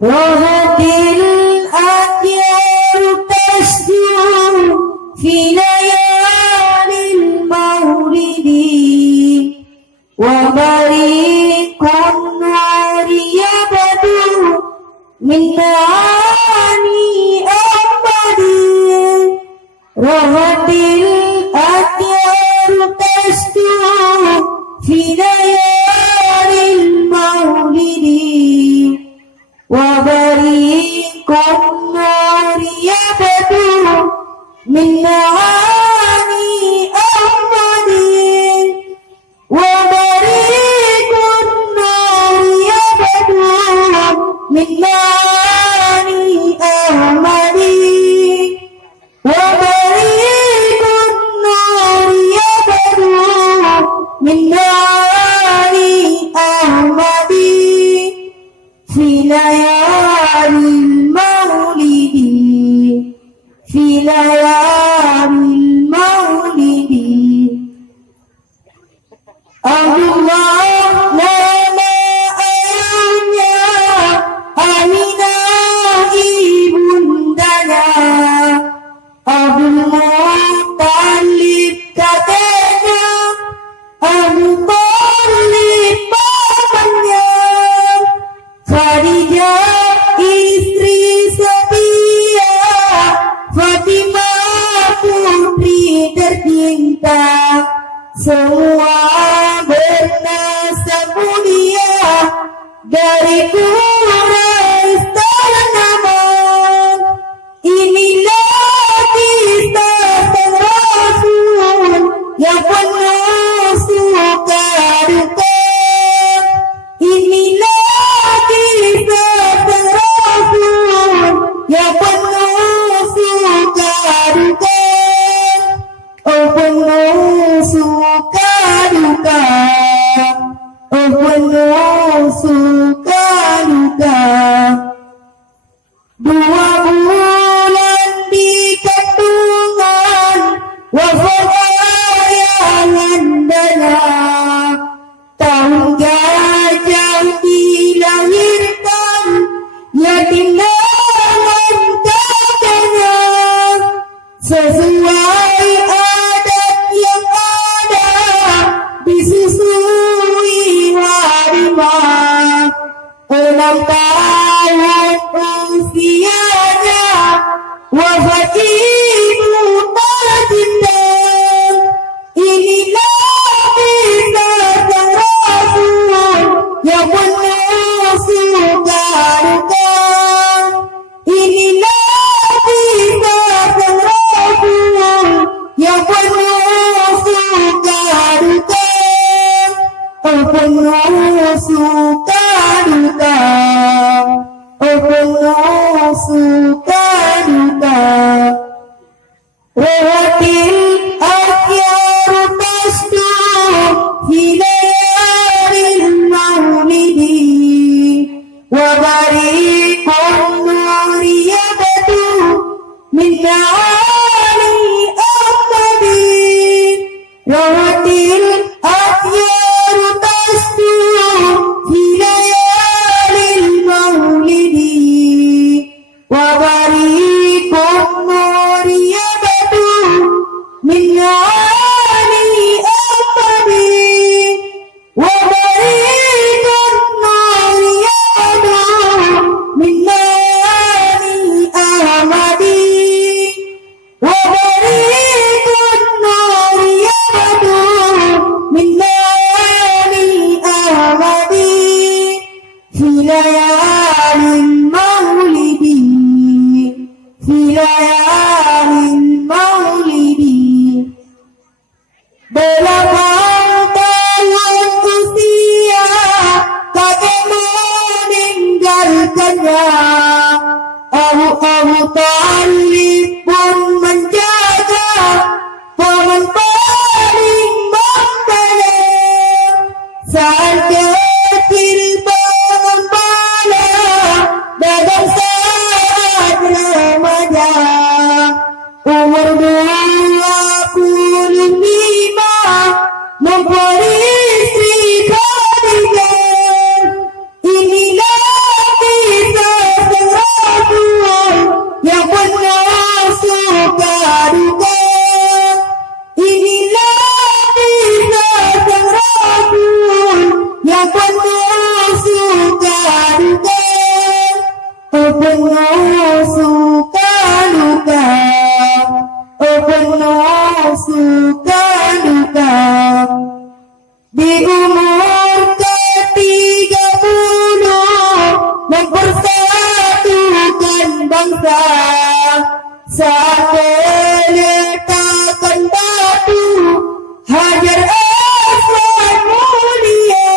Rohatil akhir tasjud fi layalil maulidi wa bariqun nuri yabdu min ani ahmadi. Rohatil akhir tasjud fi layalil maulidi wa bariqun nuri yabdu min ani ahmadi. Wa bariqun nuri yabdu min ani ahmadi. Wa bariqun nuri yabdu min ani ahmadi. Fi layalil maulidi, fi layalil maulidi. Abdullah nama ayahnya, Aminah ibundanya, Abdul Muttalib kakeknya, Abu Thalib pamannya, Khadijah istri setia, Fatimah putri tercinta, semua bernasab mulia dari Quraisy ternama. Inilah kisah sang Rasul yang penuh suka duka. Inilah kisah sang Rasul yang penuh suka duka. Oh penuh suka duka, oh penuh suka duka. 2 bulan di kandungan, wafat ayahandanya. Tahun gajah dilahirkan, yatim dengan kakeknya. Sesuai adat yang ada, disusui Halimah. 6 tahun usianya, wafat ibu tercinta. Inilah kisah sang Rasul yang penuh suka duka. Inilah kisah sang Rasul yang penuh suka duka. Oh penuh suka duka, oh penuh suka duka. Rohatil akhir tasjud fi layalil maulidi wa bariqun nuri yabdu min ali ahmadi. Rohatil akhir tasjud fi layalil maulidi wa bariqun nuri yabdu min ali ahmadi. Wa bariqun nuri yabdu min ali ahmadi. Wa bariqun nuri yabdu min ali ahmadi. Fi layalil maulidi, fi layalil maulidi. 8 tahun usia, kakek meninggalkannya. Abu Thalib pun menjaga, paman paling membela. Saat kecil pengembala, dagang saat remaja. Umur 25, mempelai istri Khadijah. Inilah kisah Sampai letakkan batu Hajar Aswad mulia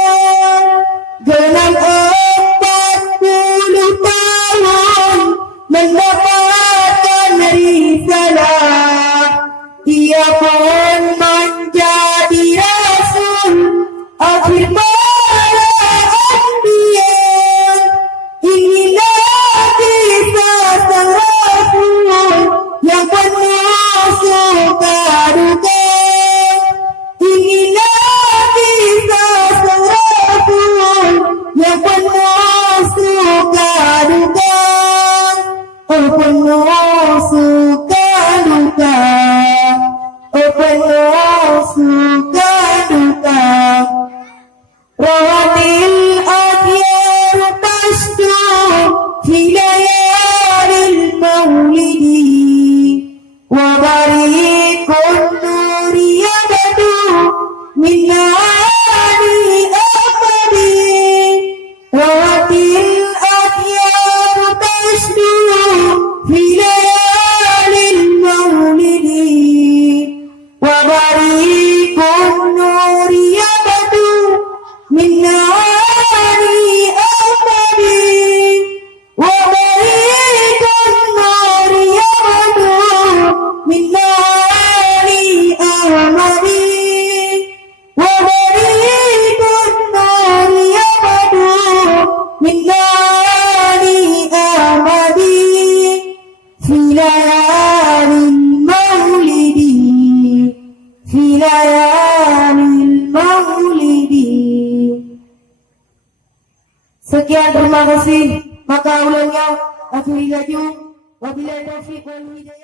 Genap 40 tahun mendapatkan risalah. Ia pun menjadi rasul akhir para anbiya. Inilah kisah sang rasul yang penuh suka duka. Inilah kisah sang rasul yang penuh suka duka. Oh penuh suka duka. Oh penuh suka duka. Rawatil akhyar tasdu fi layalil maulidi wa barikun nuri yabdu min nari ahmadi. Rawatil akhyar tasdu fi layalil maulidi wa barikun nuri yabdu min nari ahmadi. Wa barikun nuri yabdu min nari ahmadi. Wa barikun nuri yabdu min nari ahmadi. Fi layalil maulidi Fi layalil maulidi. Sekian, terima kasih. Maka ulangnya akhiri laju. Wabillahi taufiq wal hidayah.